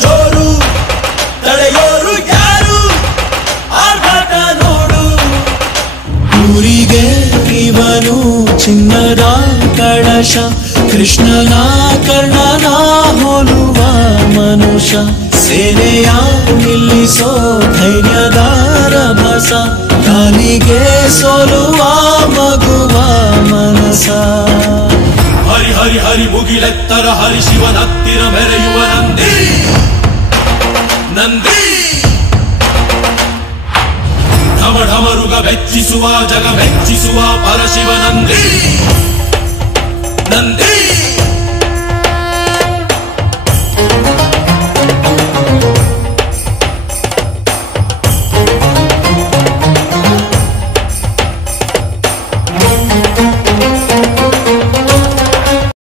ಜೋರು ತಡೆಯೋರು ಯಾರು ಆರ್ಭಟ ನೋಡು ಊರಿಗೆ ಇವನು ಚಿನ್ನದ ಕಳಶ ಕೃಷ್ಣನ ಕರ್ಣನ ಹೋಲುವ ಮನುಷ್ಯ ಸೇನೆಯ ನಿಲ್ಲಿಸೋ ಧೈರ್ಯದ ರಭಸ ಕಾಲಿಗೆ ಸೋಲುವ ಮಗುವ ಮನಸ ಹರಿ ಹರಿ ಹರಿ ಮುಗಿಲೆತ್ತರ ಹರಿ ಶಿವನತ್ತಿರ ಮೆರೆಯುವ ನಂದಿ ನಂದಿ ಢಮ ಢಮರುಗ ಬೆಚ್ಚಿಸುವ ಜಗ ಮೆಚ್ಚಿಸುವ ಪರಶಿವ ನಂದಿ